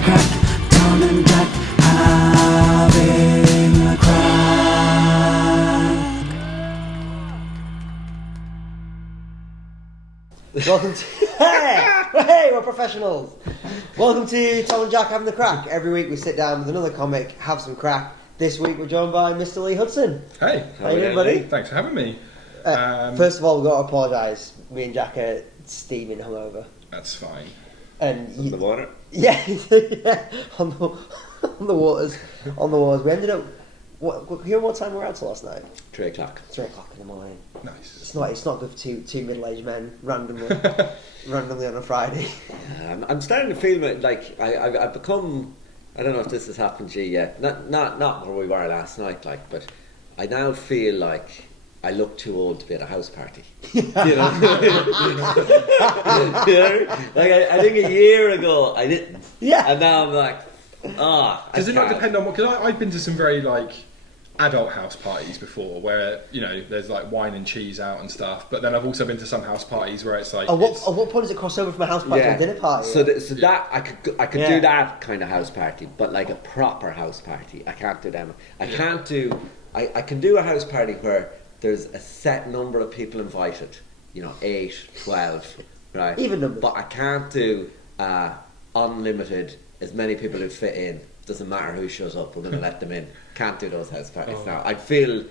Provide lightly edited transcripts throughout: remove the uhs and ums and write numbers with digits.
the crack, Tom and Jack having a crack. Welcome to hey, we're professionals. Welcome to Tom and Jack having the crack. Every week we sit down with another comic, have some crack. This week we're joined by Mr. Lee Hudson. Hey, how you doing, buddy? Thanks for having me. First of all, we've got to apologise. Me and Jack are steaming hungover. That's fine. And On the water? Yeah, yeah, on the waters. We ended up. What time we were out till last night? 3 o'clock. 3 o'clock in the morning. Nice. It's not good for two middle-aged men randomly on a Friday. I'm starting to feel like I've become. I don't know if this has happened to you yet. Not where we were last night, but I now feel like I look too old to be at a house party. You know? Like I think a year ago I didn't. Yeah. And now I'm like, Does it not depend on what? Because I've been to some very adult house parties before where there's wine and cheese out and stuff, but then I've also been to some house parties where it's like at what point does it cross over from a house party to a dinner party? So that I could do that kind of house party, but like a proper house party I can't do them. I can do a house party where there's a set number of people invited, 8, 12, right? Even numbers. But I can't do unlimited, as many people who fit in. Doesn't matter who shows up, we're going to let them in. Can't do those house parties now. I'd feel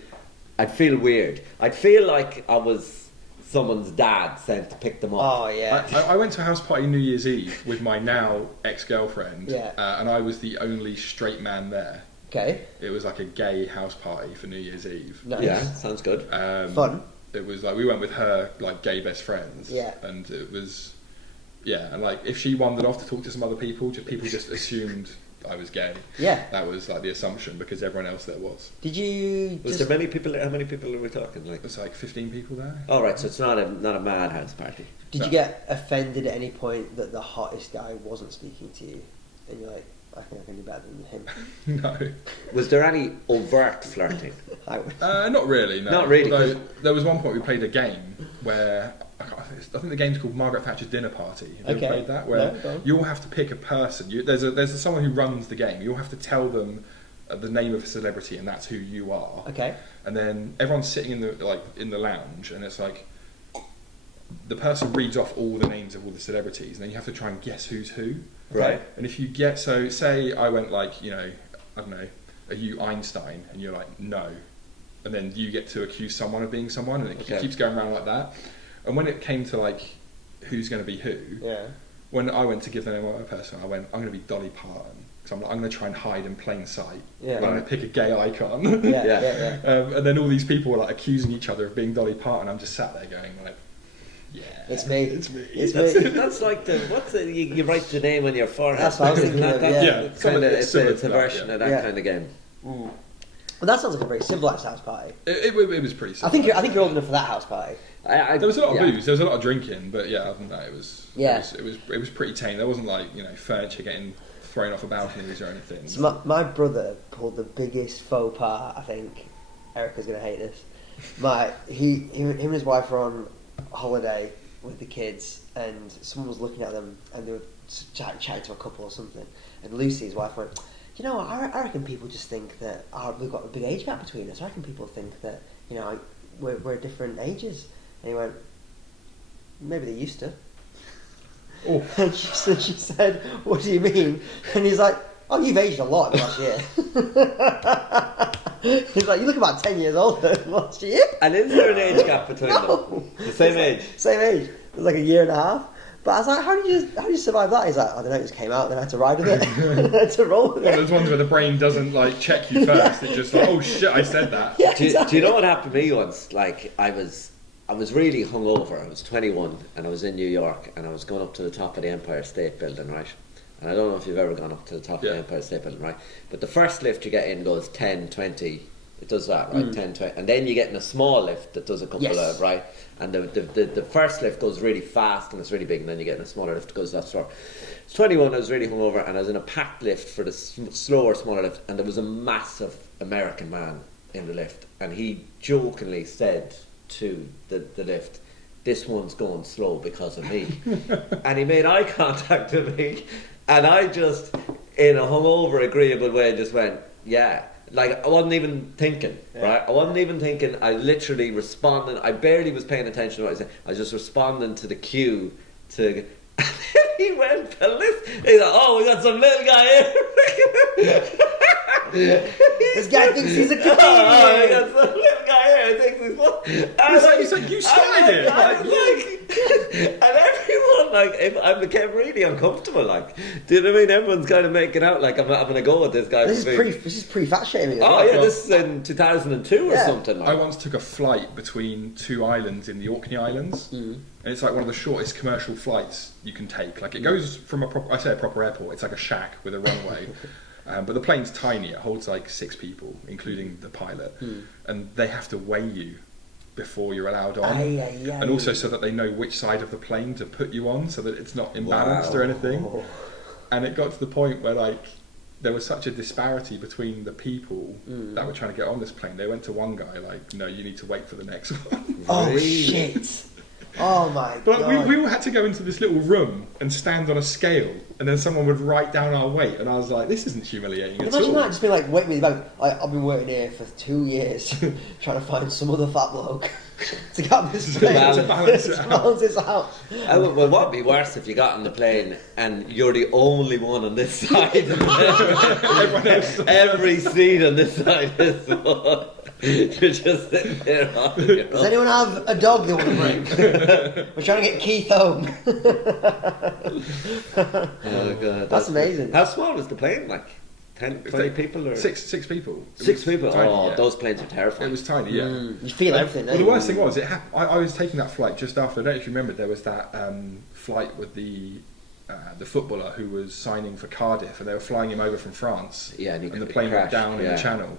weird. I'd feel like I was someone's dad sent to pick them up. Oh yeah. I went to a house party New Year's Eve with my now ex-girlfriend, Yeah. And I was the only straight man there. Okay. It was like a gay house party for New Year's Eve. Nice. Yeah, sounds good. Fun. It was we went with her gay best friends. Yeah. And it was and if she wandered off to talk to some other people just assumed I was gay. Yeah. That was the assumption because everyone else there was. Did you? Was there many people there? How many people are we talking? It was 15 people there. Oh right, so it's not a mad house party. Did you get offended at any point that the hottest guy wasn't speaking to you, and you're like, I think I can do better than him? No. Was there any overt flirting? Not really. No. Not really. Although there was one point we played a game where I think the game's called Margaret Thatcher's Dinner Party. Have you ever played that? Where you all have to pick a person. There's someone who runs the game. You all have to tell them the name of a celebrity, and that's who you are. Okay. And then everyone's sitting in the lounge, and it's the person reads off all the names of all the celebrities, and then you have to try and guess who's who. Right. And if you get say I went I don't know, are you Einstein? And you're like, no. And then you get to accuse someone of being someone, and it keeps going around like that. And when it came to who's going to be who, when I went to give the name of a person, I went, I'm going to be Dolly Parton. So I'm going to try and hide in plain sight. Yeah. I'm going to pick a gay icon. And then all these people were accusing each other of being Dolly Parton. I'm just sat there going yeah, it's me. That's like you write the name on your forehead. That's what I was thinking. It's a version of that kind of game. Mm. Well, that sounds like a very civilised house party. It was pretty civilised. I think you're old enough for that house party. There was a lot of booze. There was a lot of drinking, but other than that, it was pretty tame. There wasn't furniture getting thrown off of balconies or anything. So my brother pulled the biggest faux pas. I think Erica's gonna hate this. Him and his wife were on holiday with the kids, and someone was looking at them, and they were chatting to a couple or something. And Lucy, his wife, went, I reckon people just think that we've got a big age gap between us. I reckon people think that we're different ages. And he went, maybe they used to. Oh. And she said, what do you mean? And he's like, oh, you've aged a lot in the last year. He's like, you look about 10 years older than last year. And is there an age gap between them? The same age? Same age. There's a year and a half. But I was like, how do you survive that? He's like, I don't know, it just came out, then I had to ride with it. I had to roll with it. Those ones where the brain doesn't check you first. It's just oh shit, I said that. Yeah, do you know what happened to me once? I was really hungover. I was 21 and I was in New York and I was going up to the top of the Empire State Building, right? And I don't know if you've ever gone up to the top of the Empire State Building, right? But the first lift you get in goes 10, 20. It does that, right? 10, 20. And then you get in a small lift that does a couple of, right? And the first lift goes really fast and it's really big, and then you get in a smaller lift that goes that slow. It's 21, I was really hungover, and I was in a packed lift for the slower, smaller lift, and there was a massive American man in the lift, and he jokingly said to the lift, this one's going slow because of me. And he made eye contact with me, and I just, in a hungover, agreeable way, just went, yeah. Like, I wasn't even thinking, right? I wasn't even thinking. I literally responded. I barely was paying attention to what I said. I was just responding to the cue to... And then he went ballistic. He's like, oh, we got some little guy here. This guy thinks he's a comedian. Oh, we got some little guy here who thinks he's one. He's like, you started it. And everyone, like, I became really uncomfortable. Like, do you know what I mean? Everyone's kind of making out like I'm having a go at this guy. This is pre-fat shaming. Oh yeah, this is in 2002 or something. Like. I once took a flight between 2 islands in the Orkney Islands, and it's like one of the shortest commercial flights you can take. Like, it goes from a proper airport. It's like a shack with a runway. But the plane's tiny. It holds like 6 people, including the pilot, and they have to weigh you before you're allowed on, and also so that they know which side of the plane to put you on, so that it's not imbalanced or anything. And it got to the point where like there was such a disparity between the people that were trying to get on this plane. They went to one guy like, "No, you need to wait for the next one." Oh shit! Oh my god! But we all had to go into this little room and stand on a scale, and then someone would write down our weight, and I was like, "This isn't humiliating at all." Imagine that, just being like, "Wait me back." I've been waiting here for 2 years, trying to find some other fat bloke to get on this plane to balance this out. Well, what would be worse if you got on the plane and you're the only one on this side? Everyone else. Every seat on this side is full. You're just sitting there on your own. Does anyone have a dog they want to bring? We're trying to get Keith home. Oh god, That's amazing. How small was the plane? Like 10, 20 people or Six people. Six people. Tiny, oh, those planes are terrifying. It was tiny, yeah. You feel everything. Well, the worst thing was, I was taking that flight just after. I don't know if you remember, there was that flight with the footballer who was signing for Cardiff, and they were flying him over from France. Yeah, and the plane went down in the Channel.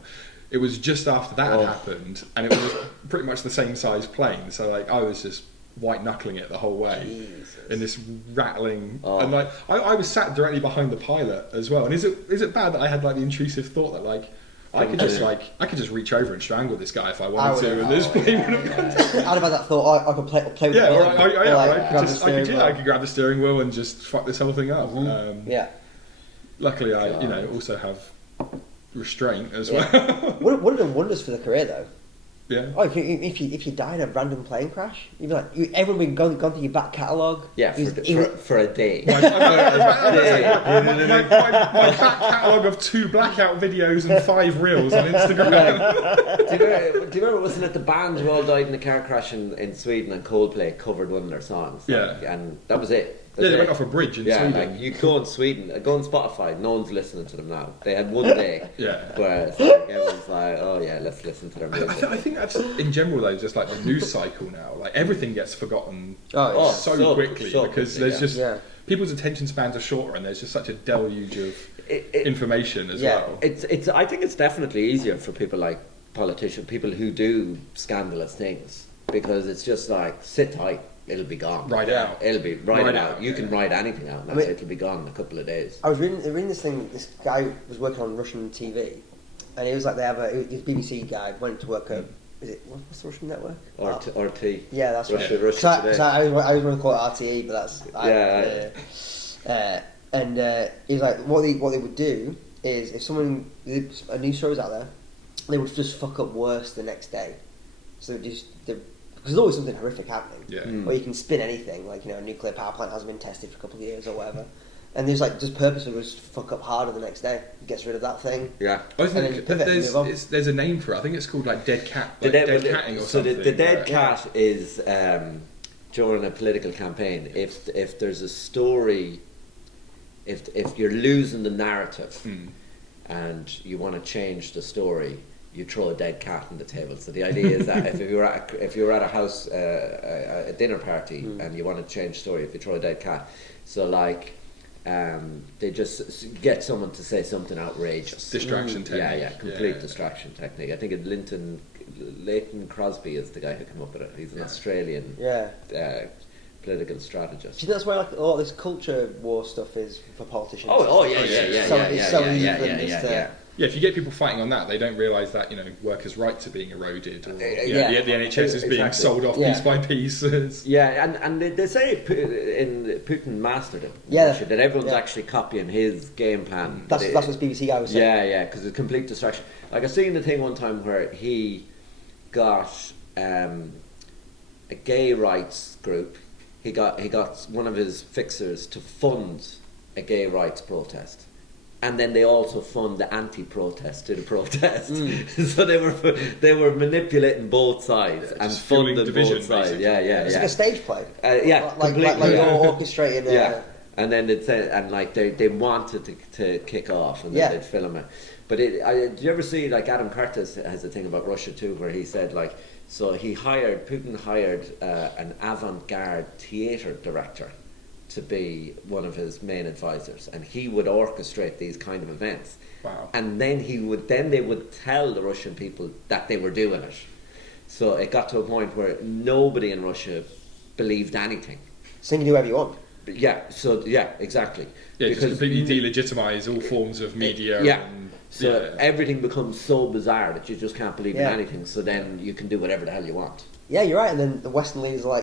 It was just after that had happened, and it was pretty much the same size plane. So like, I was just white knuckling it the whole way. Jesus. In this rattling, and like I was sat directly behind the pilot as well. And is it bad that I had like the intrusive thought that like I could just reach over and strangle this guy if I wanted to, and this plane would have gone down. I'd have had that thought. I could play with the button. I could grab the steering wheel and just fuck this whole thing up. Luckily, I also have restraint as well. Would have done wonders for the career though. Yeah. Oh, if you die in a random plane crash, you'd be like, everyone would gone through your back catalogue. Yeah, for a day. My back catalogue of 2 blackout videos and 5 reels on Instagram. Do you remember, wasn't it the band who all died in a car crash in Sweden, and Coldplay covered one of their songs? Yeah. And that was it. They went off a bridge in Sweden. Like, you go in Sweden, go on Spotify, no one's listening to them now. They had one day where it's like, everyone's like, oh yeah, let's listen to their music. I think that's, in general though, just like the news cycle now. Like, everything gets forgotten so quickly because there's just... People's attention spans are shorter, and there's just such a deluge of information as well. I think it's definitely easier for people like politicians, people who do scandalous things, because it's just like, sit tight. It'll be gone. Right out. It'll be right out. You can write anything out. And it'll be gone in a couple of days. I was reading this thing. This guy was working on Russian TV, and he was like, this BBC guy went to work at. Is it what's the Russian network? RT. Yeah, that's Russia, right. Russia Today. I was going to call it RTE, but that's and he's like, what they would do is if a news story was out there, they would just fuck up worse the next day. So because there's always something horrific happening. Yeah. Or you can spin anything, like, a nuclear power plant hasn't been tested for a couple of years or whatever. And there's like, just purposely just fuck up harder the next day. It gets rid of that thing. Yeah. There's a name for it. I think it's called like dead cat. Like dead catting or something. So the dead cat is during a political campaign. If there's a story, if you're losing the narrative and you want to change the story, you throw a dead cat on the table. So the idea is that if you were at a house, a dinner party, and you want to change story, if you throw a dead cat, so like they just get someone to say something outrageous. Distraction technique. Complete distraction technique. I think Leighton Crosby is the guy who came up with it. He's an Australian political strategist. Do you think that's where like this culture war stuff is for politicians? Oh yeah. Yeah, if you get people fighting on that, they don't realise that workers' rights are being eroded, or the NHS is being exactly. sold off piece by piece. And they say Putin mastered it. Yeah. That everyone's actually copying his game plan. That's what this BBC guy was saying. Yeah, because it's a complete distraction. Like I seen the thing one time where he got a gay rights group. He got one of his fixers to fund a gay rights protest. And then they also fund the anti-protest to the protest. So they were manipulating both sides and funding both sides. Basically. It's like a stage play. Like completely. you're orchestrating. And then they'd say, and like they wanted to kick off, and then they'd film it. But do you ever see, like, Adam Curtis has a thing about Russia too, where he said, like, so Putin hired an avant-garde theatre director to be one of his main advisors, and he would orchestrate these kind of events. Wow. And then they would tell the Russian people that they were doing it. So it got to a point where nobody in Russia believed anything. So you can do whatever you want. Exactly. Yeah, just completely delegitimise all forms of media. So everything becomes so bizarre that you just can't believe in anything. So then you can do whatever the hell you want. Yeah, you're right. And then the Western leaders are like,